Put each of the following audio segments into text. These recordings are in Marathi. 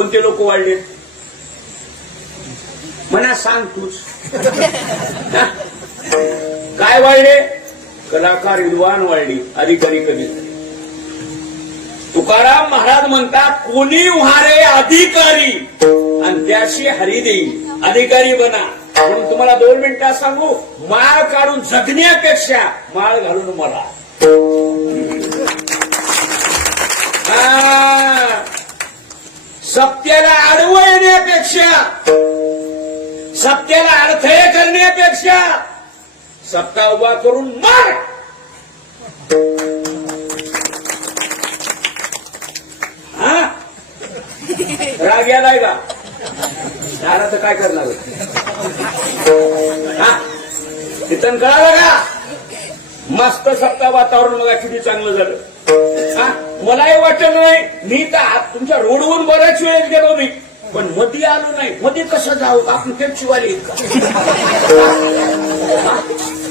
कोणते लोक वाढले म्हणा सांग तूच. काय वाढले? कलाकार विद्वान वाढली, अधिकारी कमी. तुकाराम महाराज म्हणतात कोणी व्हारे अधिकारी आणि त्याशी हरी देईल. अधिकारी बना. म्हणून तुम्हाला 2 मिनिटात सांगू, माळ काढून जगण्यापेक्षा माळ घालून मला. सत्याला आडवं येण्यापेक्षा, सत्याला अडथळे करण्यापेक्षा सत्ता उभा करून मार. राग यालाय का? झाला तर काय करणार? तिथं कळालं का? मस्त सत्ता वातावरण बघा किती चांगलं झालं. मलाही वाटलं नाही. मी तर तुमच्या रोडवरून बऱ्याच वेळेस गेलो मी, पण मधी आलो नाही. मध्ये कसं जाऊ? आपण पेप्सीवाले का?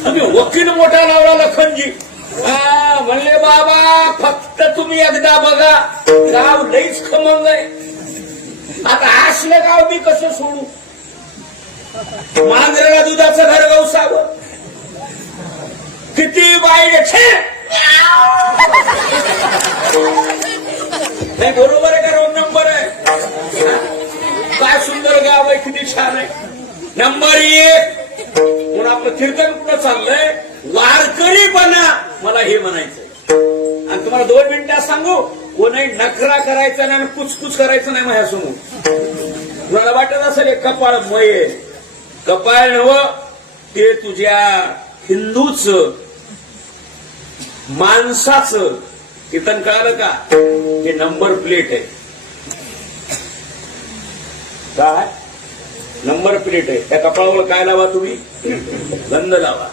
आम्ही वकील मोठा लावला लखनजी. म्हणले बाबा फक्त तुम्ही एकदा बघा, गाव लईच खमंग आहे. आता असलं गाव मी कसं सोडू? मांजराला दुधाचं घर गवसावं. किती वाईट छे. नाही बरोबर आहे का? रोड नंबर आहे. काय सुंदर गाव आहे, किती छान आहे. नंबर 1 म्हणून आपलं कीर्तन कुठं चाललंय? वारकरीपणा मला हे म्हणायचंय. आणि तुम्हाला 2 मिनिटात सांगू, कोणी नखरा करायचा नाही आणि कुचकुच करायचं नाही माझ्यासमोर. तुम्हाला वाटत असेल कपाळ मय, कपाळ नवं ते तुझ्या हिंदूच माणसाचं. कीर्तन कळालं का? हे नंबर प्लेट आहे. काय नंबर प्लेट आहे? त्या कपाळावर काय लावा तुम्ही? गंध लावा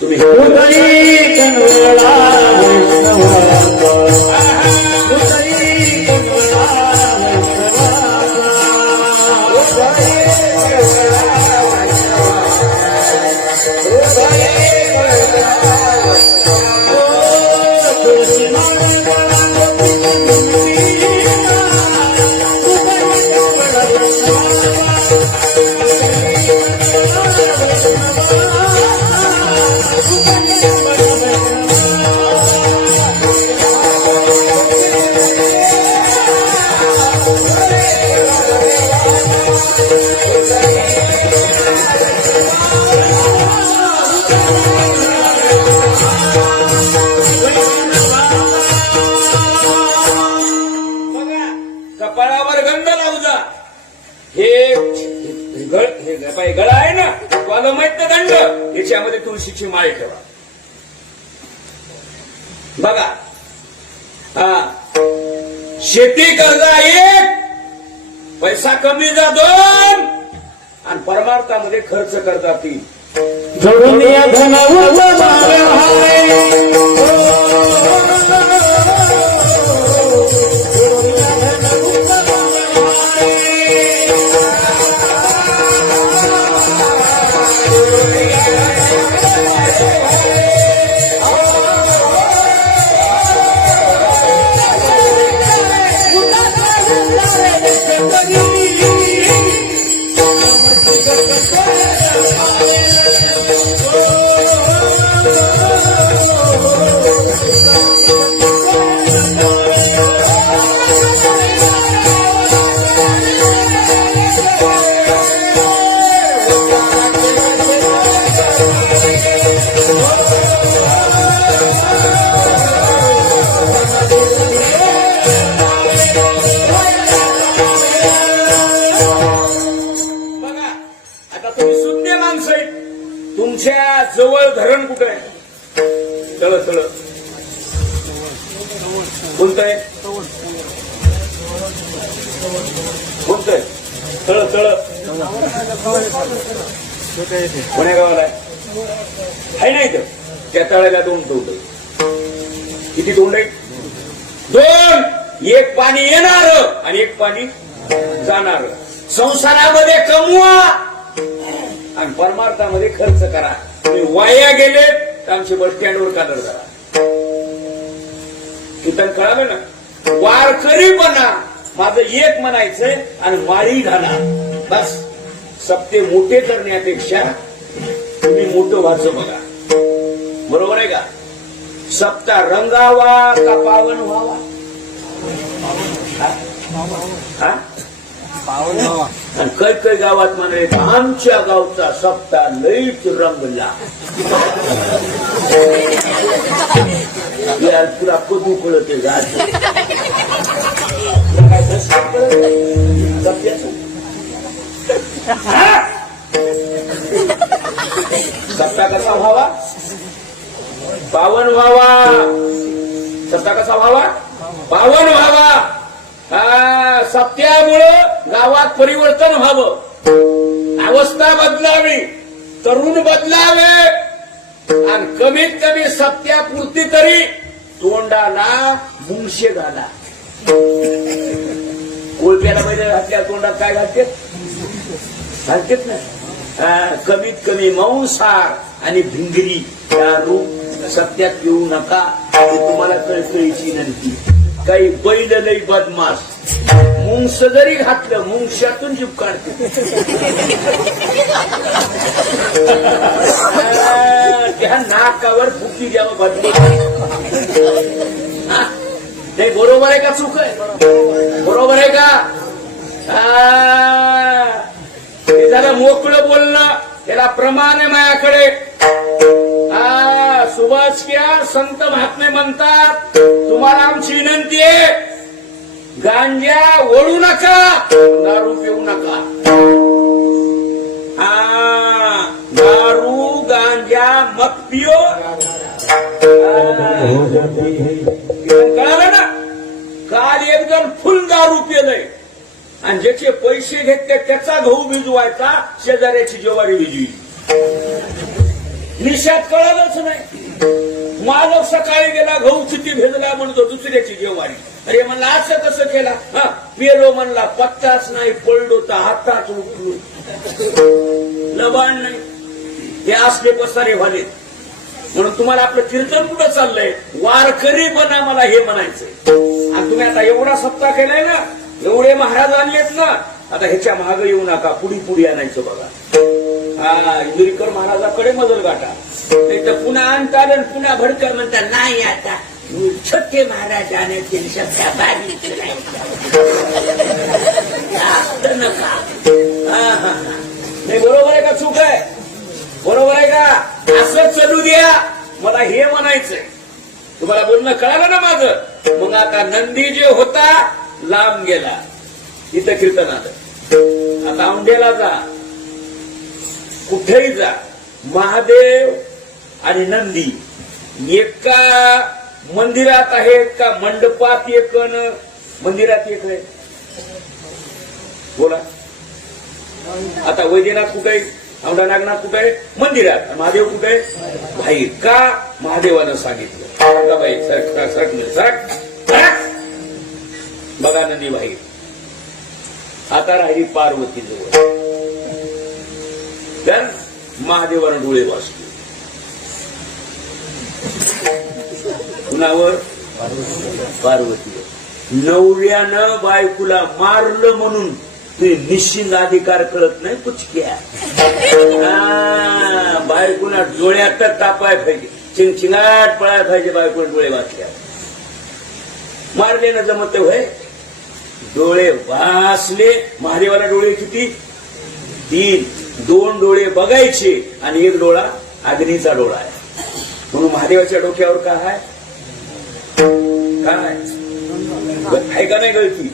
तुम्ही. कपाळावर गंध लावू जा. हे गळा आहे ना, तुम्हाला माहित ना दंड, याच्यामध्ये तुळशीची माळ ठेवा. बघा शेती कर्जा 1, पैसा कमी जा 2 आणि परमार्थामध्ये खर्च करता 3. जोडून या तुमच्या जवळ धरण कुठं आहे? तळ तळ कोणतं आहे? कोणतं आहे? तळ तळ कोण्या गावाला आहे नाही तर? त्या तळ्याला 2 तोंड. किती तोंड आहे? 2. एक पाणी येणार आणि एक पाणी जाणार. संसारामध्ये कमवा आणि परमार्थामध्ये खर्च करा. तुम्ही वाया गेले तर आमचे बस स्टँडवर कादर करा. कीर्तन कळालं ना? वारकरीपणा माझं एक म्हणायचंय आणि माळी घाला. बस सप्ते मोठे करण्यापेक्षा तुम्ही मोठं व्हायचं बघा. बरोबर आहे का? सप्ता रंगावा का पावन व्हावा? पावन व्हावा. आणि काही गावात म्हणाले आमच्या गावचा सप्ता लईच रंगला. यार तुला कधू कळत सप्ता कसा व्हावा? पावन व्हावा. सप्ता कसा व्हावा? पावन व्हावा. सप्त्यामुळं गावात परिवर्तन व्हावं, अवस्था बदलावी, तरुण बदलावे आणि कमीत कमी सप्त्यापुरती तरी तोंडाला मुंगशे घाला. कोळप्याला पहिले घातल्या तोंडात काय घालते? घालतेच ना. कमीत कमी मांसाहार आणि भिंगरी दारू सत्यात पिऊ नका. तुम्हाला कळकळीची विनंती. काही बैल लई बदमाश, मुंगस जरी घातलं मुंगशातून जीव काढते. त्या नाकावर फुकी द्यावं बदमाश. नाही बरोबर आहे का चूक आहे? बरोबर आहे का? ते झालं मोकळं बोलणं. त्याला प्रमाण आहे माझ्याकडे. सुभाष किया संत महात्मे म्हणतात तुम्हाला आमची विनंती आहे, गांजा ओढू नका, दारू पिऊ नका. दारू गांजा मत पिओ. कळालं ना? काल एक जण फुल दारू पिलंय आणि ज्याचे पैसे घेतले त्याचा गहू भिजवायचा, शेजाऱ्याची ज्वारी भिजवी. निशात कळालंच नाही. मालक सकाळी गेला गहू किती भेजला म्हणतो दुसऱ्याची जेवारी. अरे म्हणला असं कसं केला? पेलो म्हणला पत्ताच नाही, पडलो तर हातात उठलो. लबाण नाही. हे असले पसारे व्हाले. म्हणून तुम्हाला आपलं कीर्तन कुठं चाललंय? वारकरी पण आम्हाला हे म्हणायचंय. आणि तुम्ही आता एवढा सप्ताह केलाय ना, एवढे महाराज आणलेत ना, आता ह्याच्या मागं येऊ नका, पुढी पुढी आणायचं बघा. इंदुरीकर महाराजाकडे मजल गाठा. नाही तर पुन्हा आणतात आणि पुन्हा भडकं म्हणतात नाही आता छोटे महाराज आणायचे शब्दा बारीक नका. नाही बरोबर आहे का चूक आहे? बरोबर आहे का? असं चलू द्या. मला हे म्हणायचंय. तुम्हाला बोलणं कळालं ना माझं? मग आता नंदी जे होता लांब गेला, इथं कीर्तन आलं. आता औंढ्याला जा, कुठेही जा, महादेव आणि नंदी एका मंदिरात आहेत का मंडपात एक मंदिरात एक आहे? बोला. आता वैद्यनाथ कुठे आहे? औंढा नागनाथ कुठे आहे? मंदिरात. महादेव कुठे आहे? बाहेर. का? महादेवानं सांगितलं. बाई सरक बघा नंदी बाहेर. आता राहिली पार्वती जवळ. महादेवानं डोळे वाचले. कुणावर? पार्वतीवर. नवऱ्यानं बायकोला मारलं म्हणून ते निश्चिंत अधिकार कळत नाही पुचक्या. बायकोला डोळ्यात तापाय पाहिजे, चिंचिंगाट पळाय पाहिजे. बायकोला डोळे वाचल्या. मारले ना जमत होय. डोळे वाचले. महादेवाला डोळे किती? 3. 2 डोळे बघायचे आणि 1 डोळा अग्नीचा डोळा आहे. म्हणून महादेवाच्या डोक्यावर काय आहे? काय आहे का नाही? गळती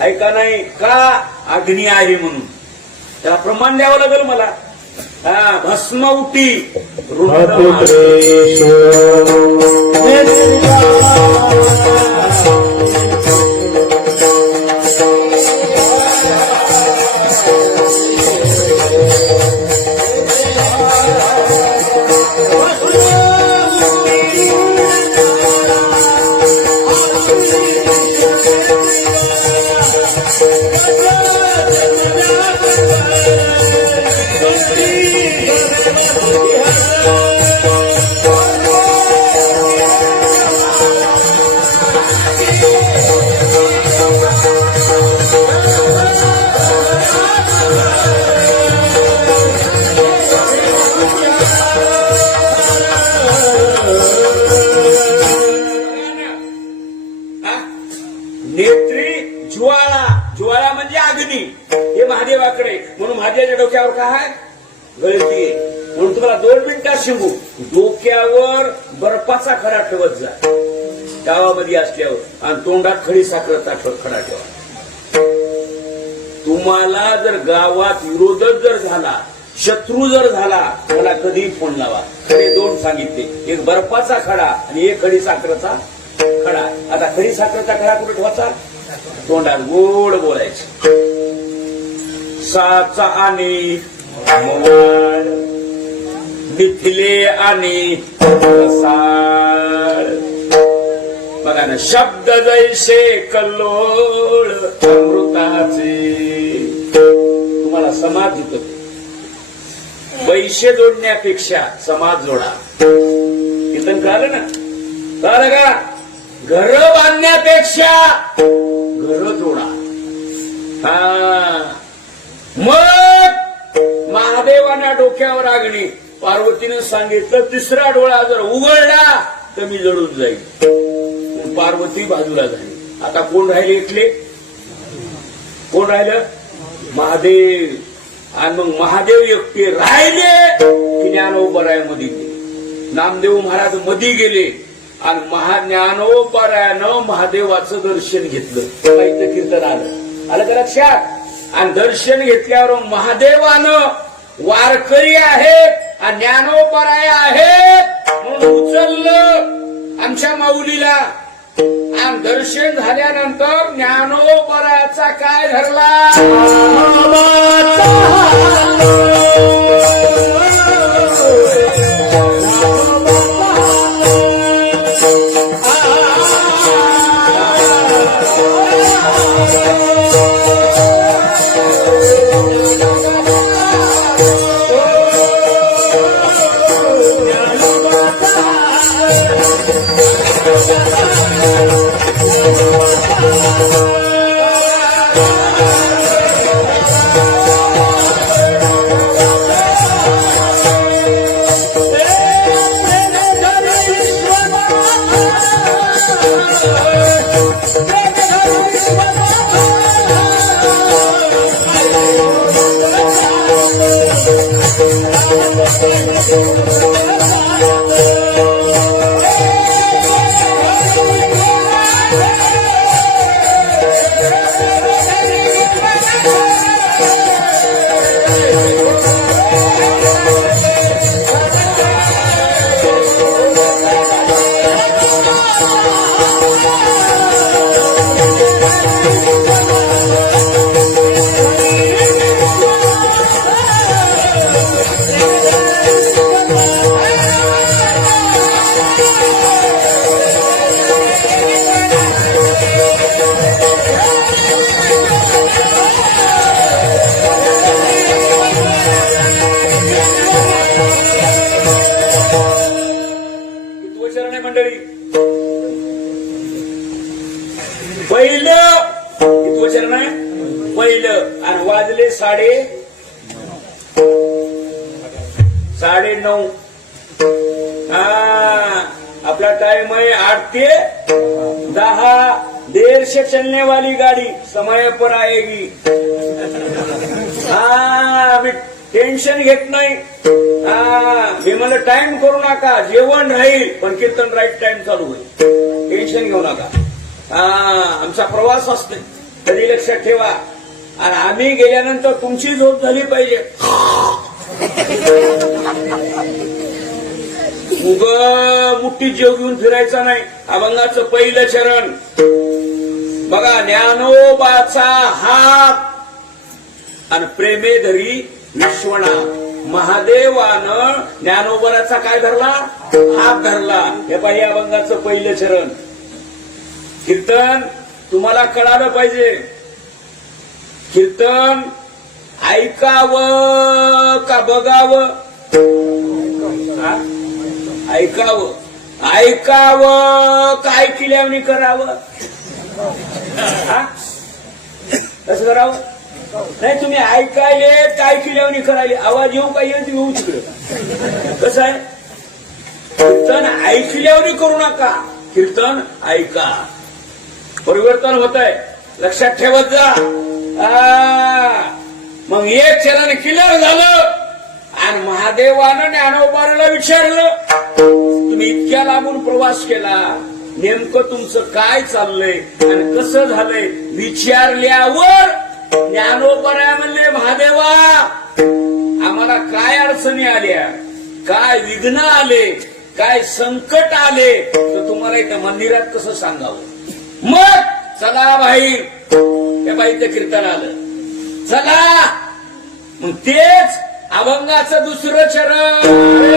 आहे का नाही? का? अग्नी आहे म्हणून. त्याला प्रमाण द्यावं लागेल मला. भस्म उठी नेत्री ज्वाळा, ज्वाळा म्हणजे अग्नी, हे महादेवाकडे. म्हणून महादेवाच्या डोक्यावर काय गळती आहे. म्हणून तुम्हाला 2 मिनिटात शिंगू, डोक्यावर बर्फाचा खडा ठेवत जा गावामध्ये असल्यावर, आणि तोंडात खडी साखरेचा खडा ठेवा. तुम्हाला जर गावात विरोधच जर झाला, शत्रू जर झाला, मला कधीही फोन लावा. खडे 2 सांगितले, एक बर्फाचा खडा आणि एक खडी साखरेचा खडा. आता खडी साखरेचा खडा कुठे ठेवायचा? तोंडात गोड बोलायचं. साचा आणि मवाळ, मिथिले आणि रसाळ. बघा ना, शब्द जैसे कल्लोळ अमृताचे. तुम्हाला समाज देतो. पैसे जोडण्यापेक्षा समाज जोडा. कीर्तन कळालं ना? कळालं का? घर बांधण्यापेक्षा घर जोडा. मग महादेवाना डोक्यावर अग्नी, पार्वतीनं सांगितलं 3रा डोळा जर उघडला तर मी जळून जाईल. पार्वती बाजूला झाली. आता कोण राहिले इथले? कोण राहिलं? महादेव. आणि मग महादेव एकटे राहिले की ज्ञानोबरायामध्ये गेले. नामदेव महाराज मध्ये गेले आणि ज्ञानोबरायानं महादेवाचं दर्शन घेतलं. इथं कीर्तन आलं का लक्षात? आणि दर्शन घेतल्यावर महादेवानं वारकरी आहेत आणि ज्ञानोबराय आहेत म्हणून उचललं आमच्या माऊलीला. आणि दर्शन झाल्यानंतर ज्ञानोबरायाचा काय धरला? पहिलं आणि वाजले 9:30. आपला टाइम है 8 ते 10. देर से चलने वाली गाड़ी समय पर आएगी. मी टेन्शन घेत नाही. मी मला टाइम करू नका, जेवण राहील पण कीर्तन राईट टाइम चालू होईल. टेन्शन घेऊ नका. आमचा प्रवास असते, कधी लक्षात ठेवा. आणि आम्ही गेल्यानंतर तुमची झोप झाली पाहिजे. उग मुठ्ठी जेव घेऊन फिरायचा नाही. अभंगाचं पहिलं चरण बघा, ज्ञानोबाचा हात आणि प्रेमे धरी विश्वना. महादेवानं ज्ञानोबाचा काय धरला? हात धरला. हे पाहिजे अभंगाचं पहिलं चरण. कीर्तन तुम्हाला कळालं पाहिजे. कीर्तन ऐकावं का बघावं? ऐकावं. ऐकावं का ऐकल्याने करावं? कसं करावं? नाही, तुम्ही ऐकायले काय ऐकल्याने करायले. आवाज येऊ का येऊ येऊ तिकडं. कसं आहे? कीर्तन ऐकल्याने करू नका, कीर्तन ऐका. परिवर्तन होत आहे, लक्षात ठेवत जा. मग एक चरण क्लिअर झालं आणि महादेवानं ज्ञानोबाला विचारलं, तुम्ही इतक्या लांबून प्रवास केला, नेमकं तुमचं काय चाललंय आणि कसं झालंय विचारल्यावर ज्ञानोबा म्हणले, महादेवा आम्हाला काय अडचणी आल्या, काय विघ्न आले, काय संकट आले, तर तुम्हाला इथं मंदिरात कसं सांगावं. मग चला भाई, त्या बाईचं कीर्तन आलं, चला. मग तेच अभंगाचं दुसरं चरण.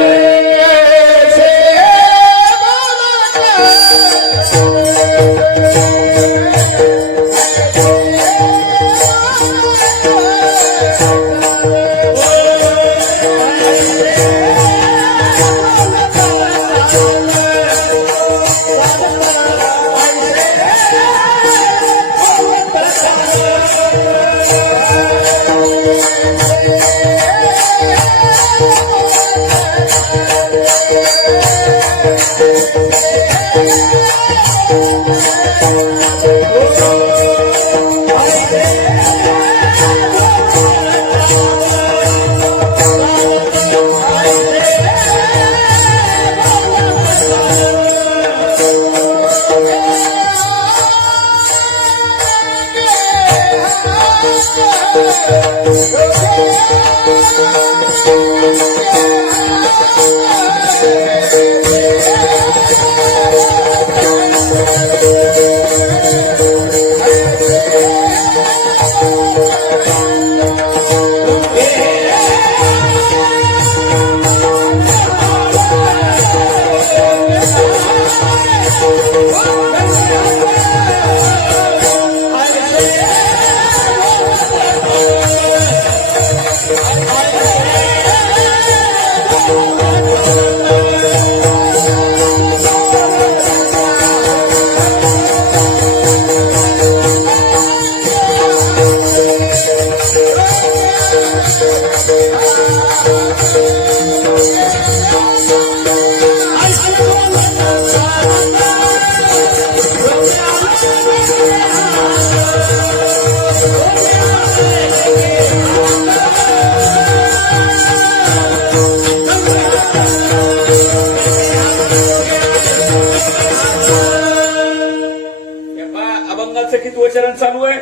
चरण चालू आहे.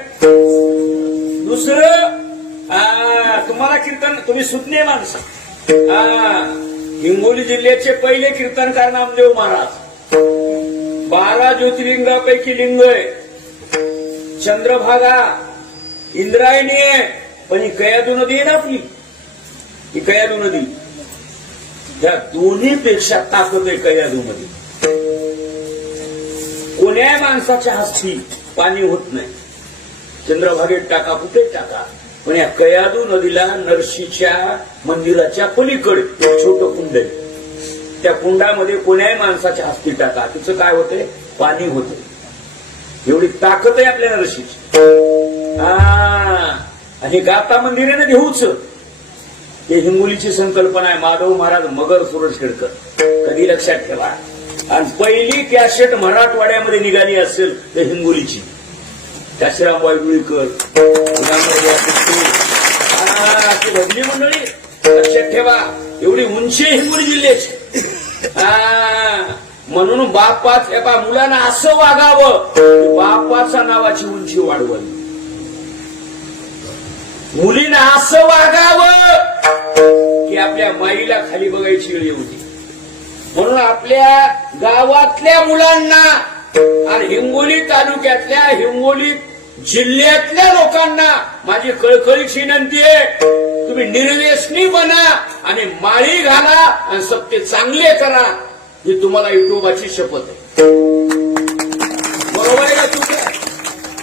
दुसरं तुम्हाला कीर्तन, तुम्ही सुज्ञ माणसं. हिंगोली जिल्ह्याचे पहिले कीर्तनकार नामदेव महाराज. 12 ज्योतिर्लिंगापैकी लिंग आहे. चंद्रभागा इंद्रायणी आहे, पण ही कयाधू नदी आहे ना आपली, ही कयाधू नदी, या दोन्ही पेक्षा ताकद आहे कयाधू मध्ये. कोण्या माणसाच्या हस्ती पाणी होत नाही. चंद्रभागेत टाका, कुठे टाका, पण या कयाधू नदीला नरशीच्या मंदिराच्या पलीकडे एक छोटं कुंड आहे. त्या कुंडामध्ये कोण्याही माणसाच्या हस्ती टाका, तिचं काय होते, पाणी होते. एवढी ताकद आहे आपल्या नरशीची. आणि गाता मंदिर आहे ना देऊच, हे हिंगोलीची संकल्पना आहे. माधव महाराज मगर सुरजखेडकर, कधी लक्षात ठेवा. आणि पहिली कॅसेट मराठवाड्यामध्ये निघाली असेल तर हिंगोलीची, काशीराम वायगुळीकर, भजनी मंडळी, लक्षात ठेवा. एवढी उंची हिंगोली जिल्ह्याची. म्हणून बापाच मुलांना असं वागावं, बापाच्या नावाची उंची वाढवावी. मुलींना असं वागावं की आपल्या माईला खाली बघायची वेळ येऊ दे. म्हणून आपल्या गावातल्या मुलांना आणि हिंगोली तालुक्यातल्या, हिंगोली जिल्ह्यातल्या लोकांना माझी कळकळीची विनंती आहे, तुम्ही निर्व्यसनी बना आणि माळी घाला आणि सत्य चांगले करा. ही तुम्हाला विठोबाची शपथ आहे. बरोबर आहे का?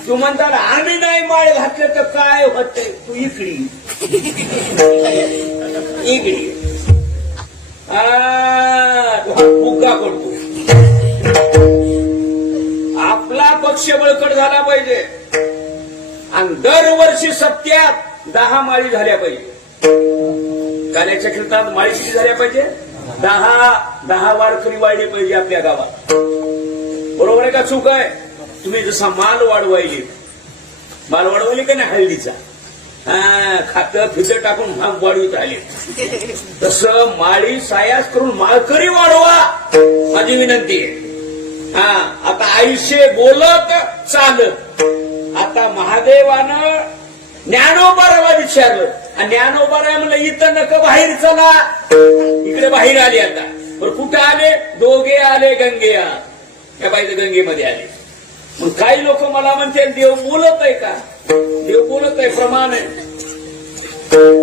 तू म्हणता आम्ही नाही माळ घातले तर काय होते, तू इकडी फुगा करतो. आपला पक्ष बळकट झाला पाहिजे आणि दरवर्षी सप्त्यात 10 माळी झाल्या पाहिजे. काल्याच्या कीर्तनात माळी किती झाल्या पाहिजे? 10 वारकरी वाढले पाहिजे आपल्या गावात. बरोबर आहे का? चूक आहे? तुम्ही जसा माल वाढवायली का नाही हळदीचा, खातं फितं टाकून भाग वाढवीत आले, तसं माळी सायास करून माळकरी वाढवा माझी विनंती आहे. आता आयुष्य बोलत चालत. आता महादेवानं ज्ञानोबाराला विचारलं आणि ज्ञानोबारा म्हणलं इथं नका बाहेर चला, इकडे बाहेर आले. आता पण कुठे आले? दोघे आले गंगेया, या बाई गंगेमध्ये आले. मग काही लोक मला म्हणते देव बोलत आहे का? देव बोलत आहे, प्रमाण आहे.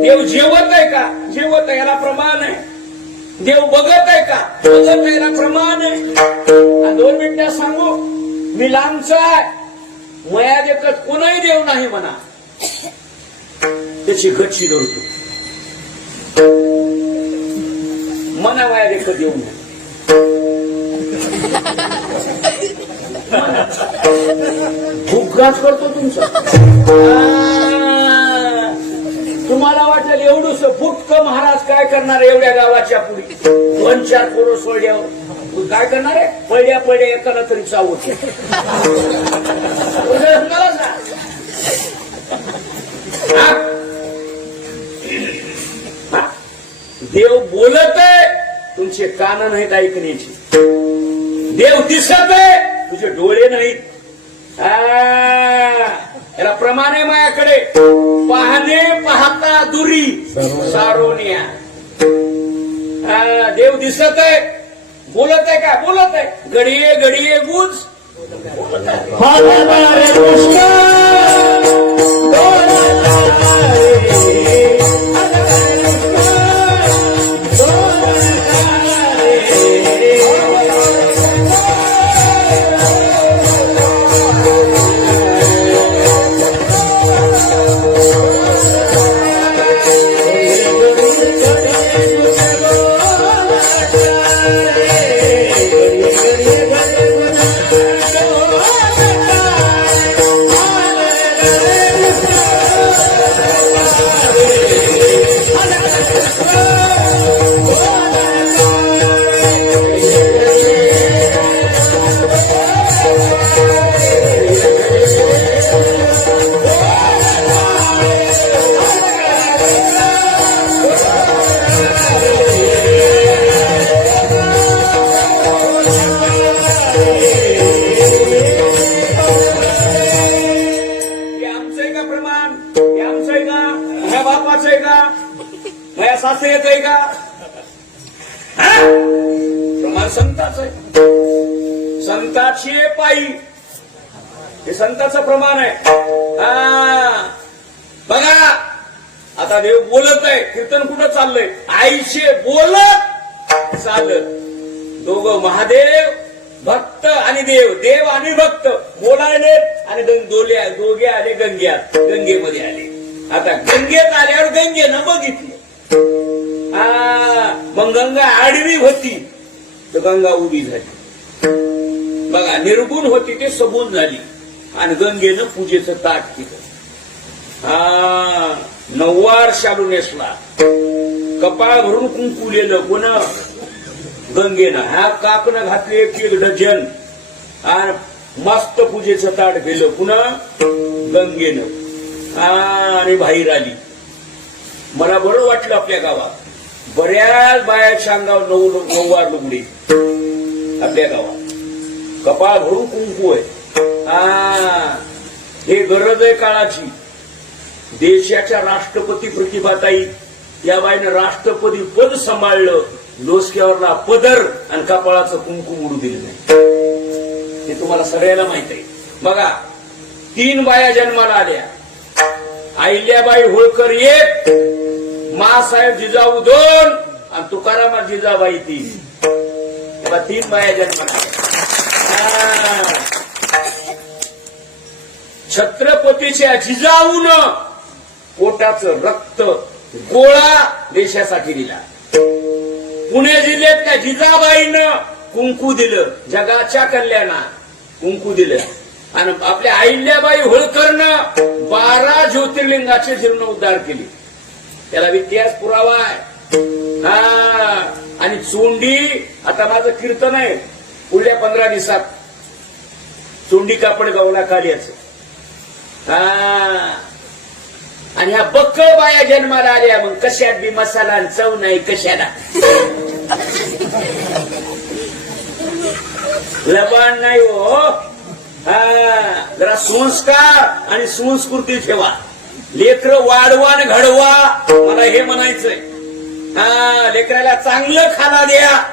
देव जेवत आहे का? जेवत आहे, याला प्रमाण आहे. देव बघत आहे का? बघत आहे, याला प्रमाण आहे. 2 मिनिटात सांगू, मी लांबचा आहे, मया देखत कोणाही देव नाही म्हणा, त्याची गच्ची धरतो. मना वया देखत देऊ नये. भुकराच करतो तुमचा. तुम्हाला वाटेल एवढूस फुटक महाराज काय करणार एवढ्या गावाच्या पुढे 2-4 पोरं सोडल्यावर काय करणार आहे? पळ्या एकाला तरी चावत. देव बोलत आहे, तुमचे कान नाहीत ऐकण्याची. देव दिसत आहे, तुझे डोळे नाहीत. याला प्रमाण आहे माझ्याकडे. पाहणे पाहता दुरी सारोनिया. देव दिसत आहे, बोलत आहे का? बोलत आहे. घडिये गुज सासरेच आहे का? प्रमाण संताच आहे. संताचे पायी हे संताचं प्रमाण आहे. बघा आता देव बोलत आहे. कीर्तन कुठं चाललंय? आईशे बोलत चालत. दोघं महादेव भक्त आणि देव, देव आणि भक्त बोलायले आणि दोघे आले गंगेमध्ये आले. आता गंगेत आल्यावर गंगेनं बघितलं. मग गंगा आडवी होती तर गंगा उभी झाली. बघा निर्गुण होती ते सगुण झाली आणि गंगेनं पूजेचं ताट केलं. नववार शालू नेसला, कपाळ भरून कुंकू लिहिलं. कोण? गंगेनं. काकनं घातले 1 डझन आणि मस्त पूजेचं ताट गेलं. पुन्हा गंगेनं आणि बाहेर आली. मला बरं वाटलं आपल्या गावात बऱ्याच बायाच्या अंगावर नऊवार लुगडी आपल्या गावात. कपाळ भरून कुंकू आहे. हे गरज आहे काळाची. देशाच्या राष्ट्रपती प्रतिभाताई या बाईनं राष्ट्रपती पद सांभाळलं. डोसक्यावरला पदर आणि कपाळाचं कुंकू उडू दिलं नाही. हे तुम्हाला सगळ्याला माहित आहे. बघा 3 बाया जन्माला आल्या. अहिल्याबाई होळकर 1, मासाहेब जिजाऊ 2 आणि तुकाराम जिजाबाई 3. तेव्हा 3 बाया जन्माला आल्या. छत्रपतीच्या जिजाऊनं पोटाचं रक्त गोळा देशासाठी दिला. पुणे जिल्ह्यातल्या जिजाबाईनं कुंकू दिलं. जगाच्या कल्याणात कुंकू दिलं. आणि आपल्या अहिल्याबाई होळकरनं 12 ज्योतिर्लिंगाचे जीर्णोद्धार केले. त्याला इतिहास पुरावा आहे. आणि चोंडी आता माझं कीर्तन आहे पुढल्या 15 दिवसात. चोंडी कापड गावला काल्याचं. हा, आणि ह्या बक्कळ बाया जन्माला आल्या, मग कशात बी मसाला आणि चव नाही कशाला. लबान नाही हो. हा, जरा संस्कार आणि संस्कृती ठेवा. लेकर वाढवा आणि घडवा, मला हे म्हणायचंय. हा, लेकराला चांगलं खाना द्या.